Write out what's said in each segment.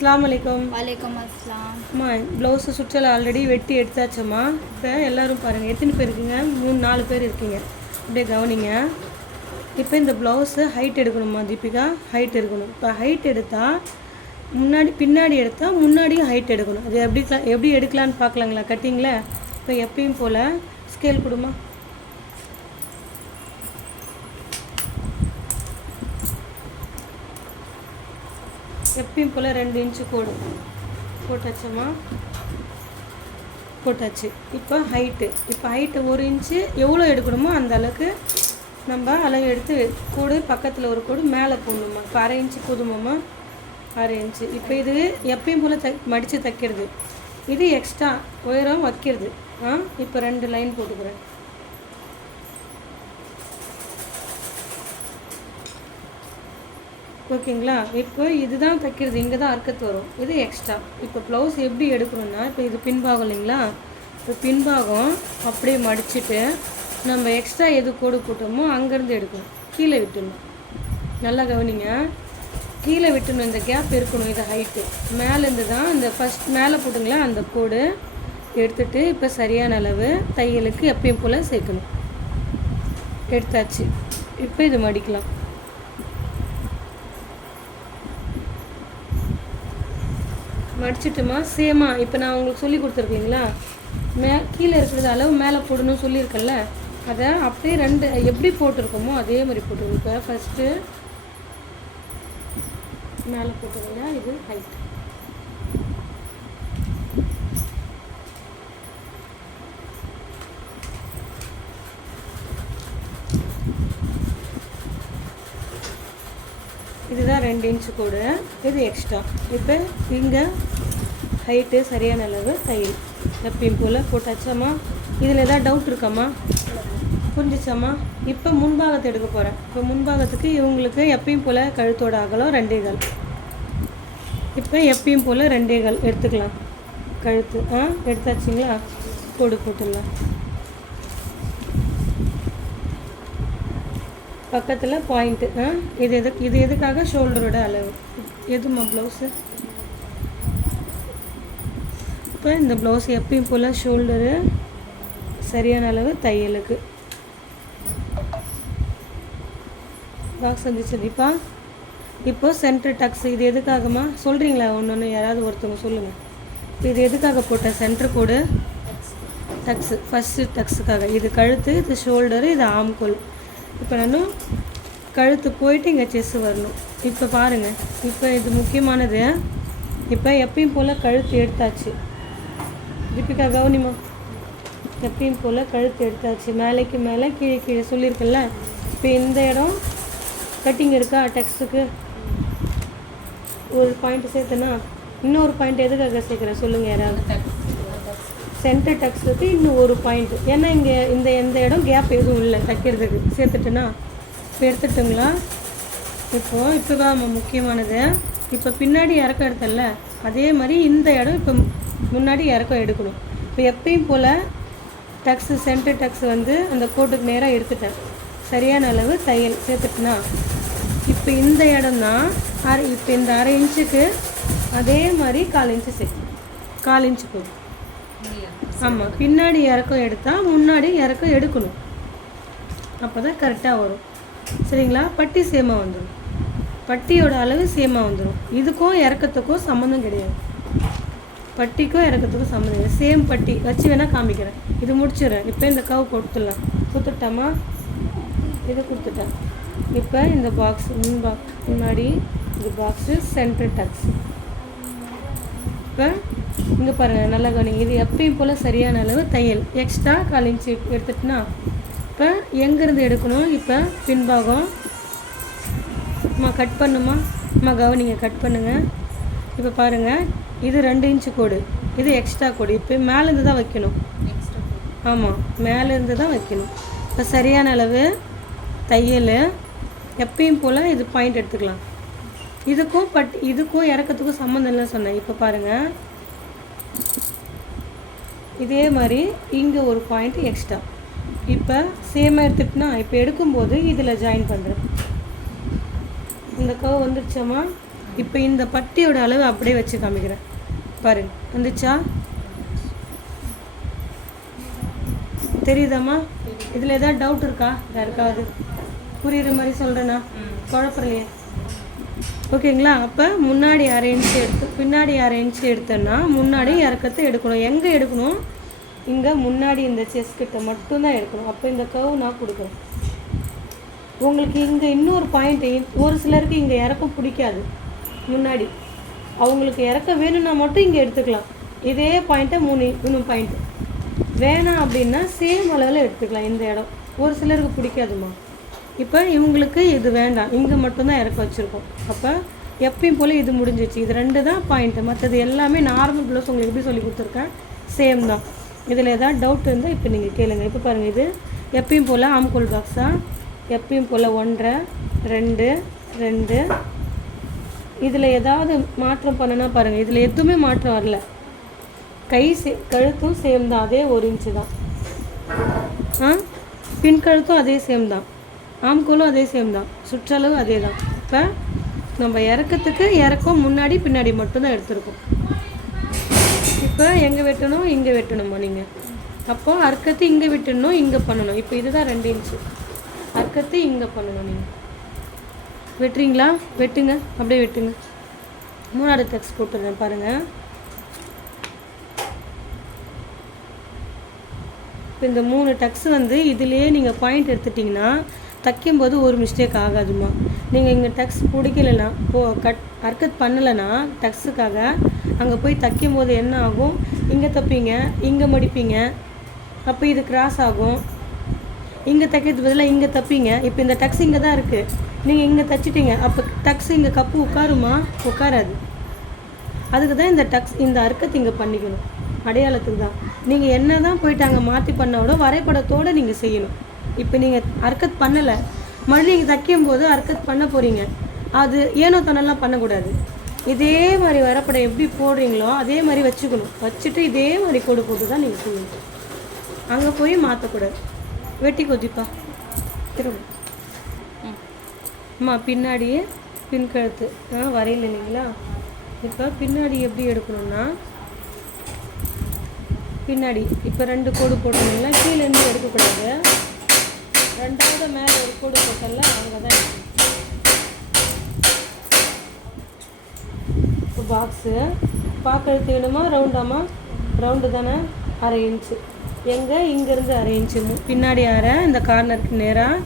அஸ்ஸலாமு அலைக்கும். வலைக்கம் அஸ்லாம். அம்மா ப்ளவுஸு சுற்றலை ஆல்ரெடி வெட்டி எடுத்தாச்சம்மா. இப்போ எல்லோரும் பாருங்கள், எத்தனை பேர் இருக்கீங்க? 3-4 பேர் இருக்கீங்க. அப்படியே கவனிங்க. இப்போ இந்த ப்ளவுஸு ஹைட் எடுக்கணுமா தீபிகா? ஹைட் எடுக்கணும். இப்போ ஹைட் எடுத்தால் பின்னாடி எடுத்தால் முன்னாடியும் ஹைட் எடுக்கணும். அது எப்படி எடுக்கலான்னு பார்க்கலாங்களா கட்டிங்கில்? இப்போ எப்பயும் போல் ஸ்கேல் கொடுமா. எப்பயும் போல் 2 இன்ச்சு கோடு போட்டாச்சம்மா. போட்டாச்சு. இப்போ ஹைட்டு 1 இன்ச்சு எவ்வளோ எடுக்கணுமோ அந்த அளவுக்கு நம்ம அளவு எடுத்து கோடு பக்கத்தில் ஒரு கோடு மேலே போடணுமா. இப்போ 1/2 இன்ச்சு போதுமாம்மா. 1/2 இன்ச்சு. இப்போ இது எப்பயும் போல் மடித்து தைக்கிறது. இது எக்ஸ்ட்ரா உயரம் வைக்கிறது. இப்போ 2 லைன் போட்டுக்கிறேன். ஓகேங்களா? இப்போ இதுதான் தைக்கிறது, இங்கே தான் அர்க்கத்து வரும். இது எக்ஸ்ட்ரா. இப்போ ப்ளவுஸ் எப்படி எடுக்கணும்னா, இப்போ இது பின்பாகம் இல்லைங்களா? இப்போ பின்பாகம் அப்படியே மடிச்சுட்டு நம்ம எக்ஸ்ட்ரா எது கோடு போட்டோமோ அங்கேருந்து எடுக்கணும். கீழே விட்டுடணும். நல்லா கவனிங்க. கீழே விட்டுணும். இந்த கேப் இருக்கணும். இது ஹைட்டு மேலேருந்து தான் இந்த ஃபஸ்ட் மேலே போட்டுங்களா அந்த கோடு எடுத்துகிட்டு இப்போ சரியான அளவு தையலுக்கு எப்பயும் போல் சேர்க்கணும். எடுத்தாச்சு. இப்போ இது மடிக்கலாம். மடிச்சிட்டுமா சேமாக இப்போ நான் உங்களுக்கு சொல்லி கொடுத்துருக்கீங்களா? கீழே இருக்கிறது அளவு மேலே போடணும்னு சொல்லியிருக்கேன்ல, அதை அப்படியே 2 எப்படி போட்டிருக்கோமோ அதே மாதிரி போட்டுருவோம். இப்போ ஃபஸ்ட்டு மேலே போட்டுருங்க. இது ஹைட். இதுதான் 2 இன்ச்சு கோடு. இது எக்ஸ்ட்ரா. இப்போ இங்கே ஹைட்டு சரியான அளவு தையல் எப்பயும் போல் போட்டாச்சாம்மா. இதில் எதாவது டவுட் இருக்காம்மா? புரிஞ்சிச்சாம்மா? இப்போ முன்பாகத்தை எடுக்க போகிறேன். இப்போ முன்பாகத்துக்கு இவங்களுக்கு எப்பயும் போல் கழுத்தோட அகலம் 2.25. இப்போ எப்பயும் போல் 2.25 எடுத்துக்கலாம். கழுத்து எடுத்தாச்சுங்களா? கோடு போட்டுடலாம். பக்கத்தில் பாயிண்ட்டு. இது எதுக்காக? ஷோல்டரோட அளவு. எதுமா ப்ளவுஸு? இப்போ இந்த ப்ளவுஸ் எப்பயும் போல் ஷோல்டரு சரியான அளவு தையலுக்கு. பாக்ஸ் வந்துச்சுப்பா. இப்போது சென்டர் டக்ஸ். இது எதுக்காகமா சொல்கிறீங்களா? ஒன்று யாராவது ஒருத்தவங்க சொல்லுங்கள். இது எதுக்காக போட்ட சென்டர் கோடு? டக்ஸு. ஃபஸ்ட்டு டக்ஸுக்காக. இது கழுத்து, இது ஷோல்டரு, இது ஆம்கோல். இப்போ நான் கழுத்து போயிட்டு இங்கே செஸ்ஸு வரணும். இப்போ பாருங்கள், இப்போ இது முக்கியமானது. இப்போ எப்பயும் போல் கழுத்து எடுத்தாச்சு. தீபிகா கவனிமா. எப்பயும் போல் கழுத்து எடுத்தாச்சு. மேலேக்கு மேலே கீழே கீழே சொல்லியிருக்கல. இப்போ இந்த இடம் கட்டிங் இருக்கா? டெக்ஸ்ட்டுக்கு ஒரு பாயிண்ட் சேர்த்துனா இன்னொரு பாயிண்ட் எதுக்காக சேர்க்குறேன் சொல்லுங்கள் யாராவது? சென்டர் டக்ஸுக்கு இன்னும் ஒரு பாயிண்ட். ஏன்னா இங்கே எந்த இடம் கேப் எதுவும் இல்லை தைக்கிறதுக்கு. சேர்த்துட்டுனா இப்போ எடுத்துட்டுங்களா? இப்போ தான் முக்கியமானது. இப்போ பின்னாடி இறக்கம் எடுத்தல, அதே மாதிரி இந்த இடம் இப்போ முன்னாடி இறக்கம் எடுக்கணும். இப்போ எப்பயும் போல் டக்ஸு சென்டர் டக்ஸ் அந்த கோட்டுக்கு நேராக எடுத்துட்டேன். சரியான அளவு தையல் சேர்த்துட்டுனா இப்போ இந்த இடம் தான் இப்போ இந்த 1/2 இன்ச்சுக்கு அதே மாதிரி 1/4 இன்ச்சு சேர்க்கணும். 1/4 இன்ச்சு போதும். ஆமாம், பின்னாடி இறக்கம் எடுத்தால் முன்னாடி இறக்கம் எடுக்கணும். அப்போ தான் கரெக்டாக வரும். சரிங்களா? பட்டி சேமாக வந்துடும். பட்டியோட அளவு சேமாக வந்துடும். இதுக்கும் இறக்கத்துக்கும் சம்மந்தம் கிடையாது. பட்டிக்கும் இறக்கத்துக்கும் சம்மந்தம் கிடையாது. சேம் பட்டி வச்சு வேணால் காமிக்கிறேன். இது முடிச்சிடுறேன். இப்போ இந்த கவு கொடுத்துடலாம். கொடுத்துட்டாமா? இது கொடுத்துட்டேன். இப்போ இந்த பாக்ஸ் முன்னாடி இது பாக்ஸு சென்டர் டக்ஸ். இப்போ இங்கே பாருங்கள், நல்லா கவனிங்க. இது எப்பயும் போல் சரியான அளவு தையல். எக்ஸ்ட்ரா 1/4 இன்ச்சு எடுத்துட்டுனா இப்போ எங்கேருந்து எடுக்கணும்? இப்போ பின்பாகம் கட் பண்ணுமா? கவனிங்க, கட் பண்ணுங்கள். இப்போ பாருங்கள், இது 2 இன்ச்சு கோடு, இது எக்ஸ்ட்ரா கோடு. இப்போ மேலேருந்து தான் வைக்கணும். ஆமாம், மேலேருந்து தான் வைக்கணும். இப்போ சரியான அளவு தையல். எப்பயும் போல் இது பாயிண்ட் எடுத்துக்கலாம். இதுக்கும் இறக்கத்துக்கும் சம்மந்தம் இல்லைன்னு சொன்னேன். இப்போ பாருங்கள், இதே மாதிரி இங்கே ஒரு பாயிண்ட் எக்ஸ்ட்ரா. இப்போ சேமாக எடுத்துட்டுனா இப்போ எடுக்கும்போது இதில் ஜாயின் பண்ணுறேன். இந்த கர்வ் வந்துடுச்சம்மா. இப்போ இந்த பட்டியோட அளவு அப்படியே வச்சு காமிக்கிறேன் பாருங்க. வந்துச்சா? தெரியுதாம்மா? இதில் எதாவது டவுட் இருக்கா? யாருக்காவது புரியுற மாதிரி சொல்கிறேண்ணா? குழப்பலையே? ஓகேங்களா? அப்போ முன்னாடி 1/2 இன்ச்சு எடுத்து பின்னாடி 1/2 இன்ச்சு எடுத்தோன்னா முன்னாடி இறக்கத்தை எடுக்கணும். எங்கே எடுக்கணும்? இங்கே முன்னாடி இந்த செஸ் கிட்ட மட்டும்தான் எடுக்கணும். அப்போ இந்த கர்வ் நான் கொடுக்குறேன். உங்களுக்கு இங்கே இன்னொரு பாயிண்ட், ஒரு சிலருக்கு இங்கே இறக்கம் பிடிக்காது. முன்னாடி அவங்களுக்கு இறக்க வேணும்னா மட்டும் இங்கே எடுத்துக்கலாம். இதே பாயிண்ட்டை 3 பாயிண்ட்டு வேணாம் அப்படின்னா சேம் அளவில் எடுத்துக்கலாம். இந்த இடம் ஒரு சிலருக்கு பிடிக்காதுமா. இப்போ இவங்களுக்கு இது வேண்டாம், இங்கே மட்டும்தான் இறக்க வச்சுருக்கோம். அப்போ எப்பயும் போல் இது முடிஞ்சிச்சு. இது 2 தான் பாயிண்ட்டு, மற்றது எல்லாமே நார்மல் ப்ளவுஸ் உங்களுக்கு எப்படி சொல்லி கொடுத்துருக்கேன் சேம் தான். இதில் எதாவது டவுட் இருந்தால் இப்போ நீங்கள் கேளுங்க. இப்போ பாருங்கள், இது எப்பயும் போல் ஆம்கோல் பாக்ஸாக எப்பயும் போல் 1.5 2 2. இதில் ஏதாவது மாற்றம் பண்ணனா பாருங்கள். இதில் எதுவுமே மாற்றம் வரல. கழுத்தும் சேம் தான், அதே 1 இன்ச்சு தான். பின் கழுத்தும் அதே சேம் தான், ஆம்கோலும் அதே சேம் தான், சுற்றளவு அதே தான். இப்போ நம்ம இறக்கத்துக்கு இறக்கம் முன்னாடி பின்னாடி மட்டும்தான் எடுத்துருக்கோம். இப்போ எங்கே வெட்டணும்? இங்கே வெட்டணுமா நீங்கள்? அப்போ அர்க்கத்து இங்கே விட்டுடணும், இங்கே பண்ணணும். இப்போ இதுதான் 2 இன்ச்சு அர்க்கத்து இங்கே பண்ணணும். நீங்கள் வெட்டுறீங்களா? வெட்டுங்க, அப்படியே வெட்டுங்க. 3வது டக்ஸ் போட்டுடுறேன் பாருங்கள். இப்போ இந்த 3 டக்ஸ் இதிலே நீங்கள் பாயிண்ட் எடுத்துட்டிங்கன்னா தைக்கும்போது ஒரு மிஸ்டேக் ஆகாதுமா. நீங்கள் இங்கே டக்ஸ் பிடிக்கலைன்னா அர்க்கத் பண்ணலைன்னா டக்ஸுக்காக அங்கே போய் தைக்கும் போது என்ன ஆகும்? இங்கே தைப்பீங்க, இங்கே மடிப்பீங்க, அப்போ இது கிராஸ் ஆகும். இங்கே தைக்கிறது பதிலாக இங்கே தைப்பீங்க. இப்போ இந்த டக்ஸ் இங்கே தான் இருக்குது, நீங்கள் இங்கே தைச்சிட்டிங்க, அப்போ டக்ஸ் இங்கே கப்பு உட்காருமா? உட்காராது. அதுக்கு தான் இந்த டக்ஸ், இந்த அர்க்கத்தை இங்கே பண்ணிக்கணும், அடையாளத்துக்கு தான். நீங்கள் என்ன தான் போயிட்டு அங்கே மாற்றி பண்ணோட வரைபடத்தோடு நீங்கள் செய்யணும். இப்போ நீங்கள் அர்க்கத் பண்ணலை, மறுபடியும் நீங்கள் தைக்கும் போது அர்க்கத் பண்ண போகிறீங்க, அது ஏனோ தனெல்லாம் பண்ணக்கூடாது. இதே மாதிரி வரைபடம் எப்படி போடுறீங்களோ அதே மாதிரி வச்சுக்கணும். வச்சுட்டு இதே மாதிரி கோடு போட்டு தான் நீங்கள் செய்யணும். அங்கே போய் மாற்றக்கூடாது. வெட்டி கொதிப்பா திரும்ப அம்மா. பின்னாடியே பின் கழுத்து வரையில் இல்லைங்களா? இப்போ பின்னாடி எப்படி எடுக்கணும்னா பின்னாடி இப்போ 2 கோடு போட்டீங்களா, கீழேருந்து எடுக்கக்கூடாது. 2வது மேலே ஒரு கோடு போட்டல, அங்கே தான் எடுக்கணும். இப்போ பாக்ஸு பார்க்கறது வேணுமா? ரவுண்டாமா? ரவுண்டு தானே. 1/2 இன்ச்சு எங்கே? இங்கேருந்து 1/2 இன்ச்சு பின்னாடி 1/2, இந்த கார்னருக்கு நேராக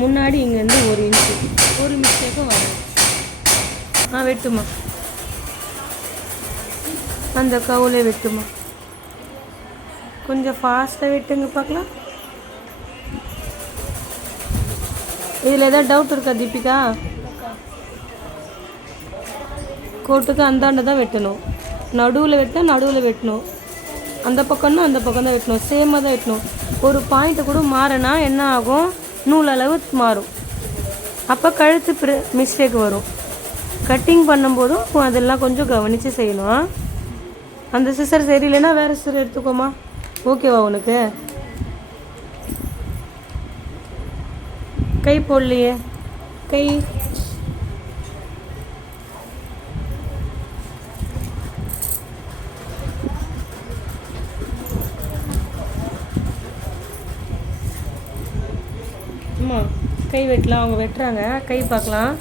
முன்னாடி இங்கேருந்து 1 இன்ச்சு. ஒரு மிஸ்டேக்கும் வரும். வெட்டுமா, அந்த கவுலே வெட்டுமா. கொஞ்சம் ஃபாஸ்ட்டாக வெட்டுங்க பார்க்கலாம். இதில் எதாவது டவுட் இருக்கா தீபிகா? கோட்டுக்கு அந்தாண்ட தான் வெட்டணும், நடுவில் வெட்டினா நடுவில் வெட்டணும், அந்த பக்கம்னா அந்த பக்கம் தான் வெட்டணும், சேமாக தான் வெட்டணும். ஒரு பாயிண்ட்டை கூட மாறினா என்ன ஆகும்? நூல் அளவு மாறும். அப்போ கழுத்து மிஸ்டேக் வரும். கட்டிங் பண்ணும்போதும் அதெல்லாம் கொஞ்சம் கவனித்து செய்யணும். அந்த சிசர் சரியில்லைன்னா வேறு சிசர் எடுத்துக்கோமா. ஓகேவா உனக்கு? கை போடலையே, கை அம்மா. கை வெட்டலாம், அவங்க வெட்டுறாங்க. கை பார்க்கலாம்.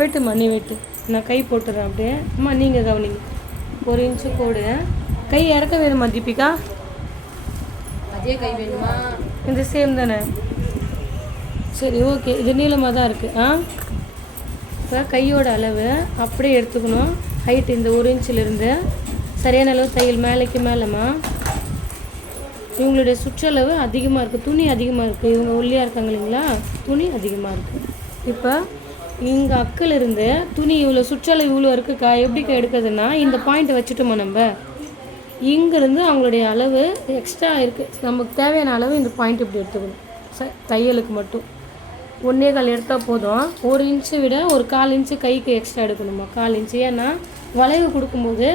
வெட்டுமா, நீ வெட்டு, நான் கை போட்டுறேன் அப்படியே. அம்மா நீங்கள் கவனிங்க. 1 இன்ச்சு கோடு. கை இறக்க வேணுமா தீபிகா? அதே கை வேணுமா? இந்த சேம் தானே. சரி ஓகே, இது நீளமாக தான் இருக்குது. இப்போ கையோட அளவு அப்படியே எடுத்துக்கணும். ஹைட் இந்த 1 இன்ச்சிலிருந்து சரியான அளவு தையல் மேலேக்கு மேலேம்மா. இவங்களுடைய சுற்றளவு அதிகமாக இருக்குது, துணி அதிகமாக இருக்குது. இவங்க ஒல்லியாக இருக்காங்க இல்லைங்களா, துணி அதிகமாக இருக்குது. இப்போ இங்கே அக்கிலிருந்து துணி இவ்வளோ சுற்றளவு இவ்வளோ இருக்குக்கா, எப்படிக்கா எடுக்கிறதுனா இந்த பாயிண்ட்டை வச்சுட்டோமா நம்ம. இங்கேருந்து அவங்களுடைய அளவு எக்ஸ்ட்ரா இருக்குது, நமக்கு தேவையான அளவு இந்த பாயிண்ட் இப்படி எடுத்துக்கணும். தையலுக்கு மட்டும் 1.25 எடுத்தால் போதும். 1 இன்ச்சு விட ஒரு 1/4 இன்ச்சு கைக்கு எக்ஸ்ட்ரா எடுக்கணுமா. 1/4 இன்ச்சு. ஏன்னா வளைவு கொடுக்கும்போது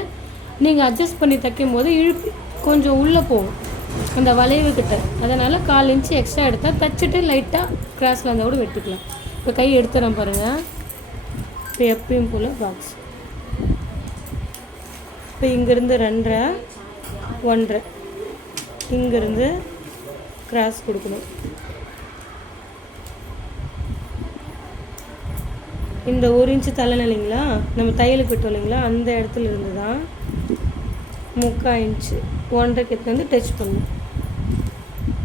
நீங்கள் அட்ஜஸ்ட் பண்ணி தைக்கும் போது இழுப்பு கொஞ்சம் உள்ளே போகும். அந்த வளைவு கிட்ட. அதனால் 1/4 இன்ச்சு எக்ஸ்ட்ரா எடுத்தால் தச்சுட்டு லைட்டாக கிராஸில் இருந்தால் கூட வெட்டிக்கலாம். இப்போ கை எடுத்துகிறேன் பாருங்கள். இப்போ எப்பயும் போல் பாக்ஸ். இப்போ இங்கேருந்து 2.5 1.5 இங்கேருந்து கிராஸ் கொடுக்கணும். இந்த 1 இன்ச்சு தள்ளணும் இல்லைங்களா, நம்ம தையலுக்கு விட்டோம் இல்லைங்களா, அந்த இடத்துல இருந்து தான் 3/4 இன்ச்சு 1.5க்கு எடுத்து வந்து டச் பண்ணணும்.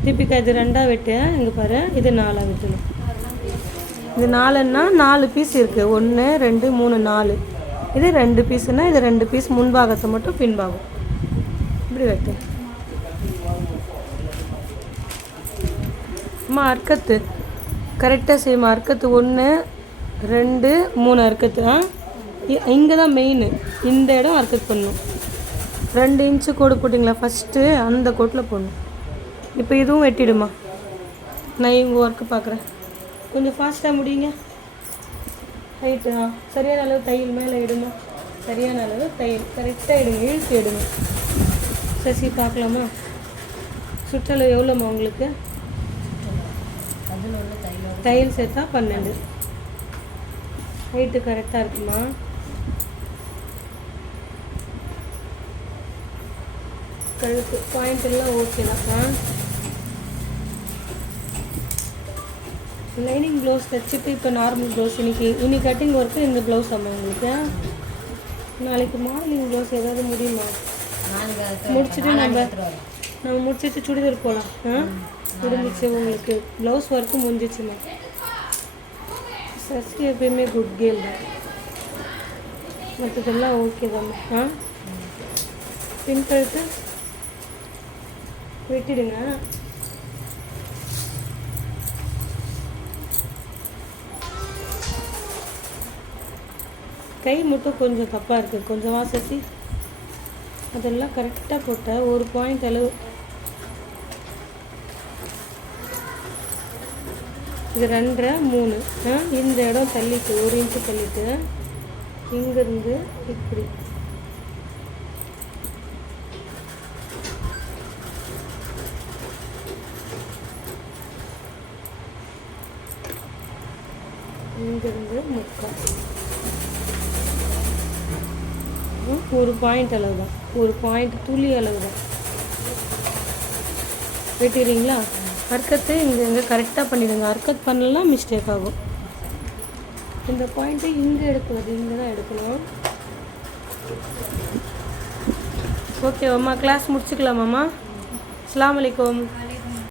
திருப்பிக்கா இது 2ஆக வெட்டு. இங்கே பாரு, இது 4ஆக வெட்டணும். இது 4ன்னா 4 பீஸ் இருக்குது. 1 2 3 4. இது 2 பீஸுன்னா இது 2 பீஸ் முன்பாகத்தை மட்டும் பின்பாகம் இப்படி வெட்டு. அம்மா அர்க்கத்து கரெக்டாக செய்யுமா. அர்க்கத்து 1 2 3 அர்க்கத்து. இங்கே தான் மெயின். இந்த இடம் அர்க்கத்து பண்ணணும். 2 இன்ச்சு கோடு போட்டிங்களா ஃபஸ்ட்டு, அந்த கோட்டில் போடணும். இப்போ இதுவும் வெட்டிடுமா. நான் இங்கே ஒர்க்கு பார்க்குறேன். கொஞ்சம் ஃபாஸ்ட்டாக முடியுங்க. ஹைட்டு சரியான அளவு தையல் மேலே இடுமா. சரியான அளவு தையல் கரெக்டாக இடுங்க. இழுத்து எடுங்க. சசி பார்க்கலாமா. சுற்றளவு எவ்வளோம்மா உங்களுக்கு? தையல் சேர்த்தா 12. ஹைட்டு கரெக்டாக இருக்குமா. கழுத்து பாயிண்ட் எல்லாம் ஓகே தான். லைனிங் ப்ளவுஸ் தைச்சிட்டு இப்போ நார்மல் ப்ளவுஸ் இன்னைக்கு கட்டிங் ஒர்க்கு இந்த ப்ளவுஸ் அம்மா உங்களுக்கு. நாளைக்கு மாடலிங் ப்ளவுஸ் ஏதாவது முடியுமா? முடிச்சுட்டு நம்ம முடிச்சுட்டு சுடிதார் போகலாம். முடிஞ்சிச்சு உங்களுக்கு. Blouse work முடிஞ்சிச்சுமா. சசி எப்பயுமே குட் கேம் தான். மற்றதெல்லாம் ஓகே தாம்மா. பின் கழுத்து வெட்டிடுங்க. கை மட்டும் கொஞ்சம் தப்பாக இருக்குது. கொஞ்சம் சசி அதெல்லாம் கரெக்டாக போட்டால் 1 பாயிண்ட் அளவு. இது 2.5 3. இந்த இடம் தள்ளிட்டு 1 இன்ச்சு தள்ளிட்டு இங்கேருந்து இப்படி இங்கேருந்து 3/4. 1 பாயிண்ட் அளவு தான். 1 பாயிண்ட் துளி அளவு தான். வெட்டிடுறீங்களா. அர்க்கத்து இங்கே கரெக்டாக பண்ணிடுங்க. அர்க்கத் பண்ணலாம் மிஸ்டேக் ஆகும். இந்த பாயிண்ட்டு இங்கே எடுக்கிறது, இங்கே தான் எடுக்கணும். ஓகேவாம்மா. கிளாஸ் முடிச்சுக்கலாமாம்மா. அஸ்ஸலாமு அலைக்கும்.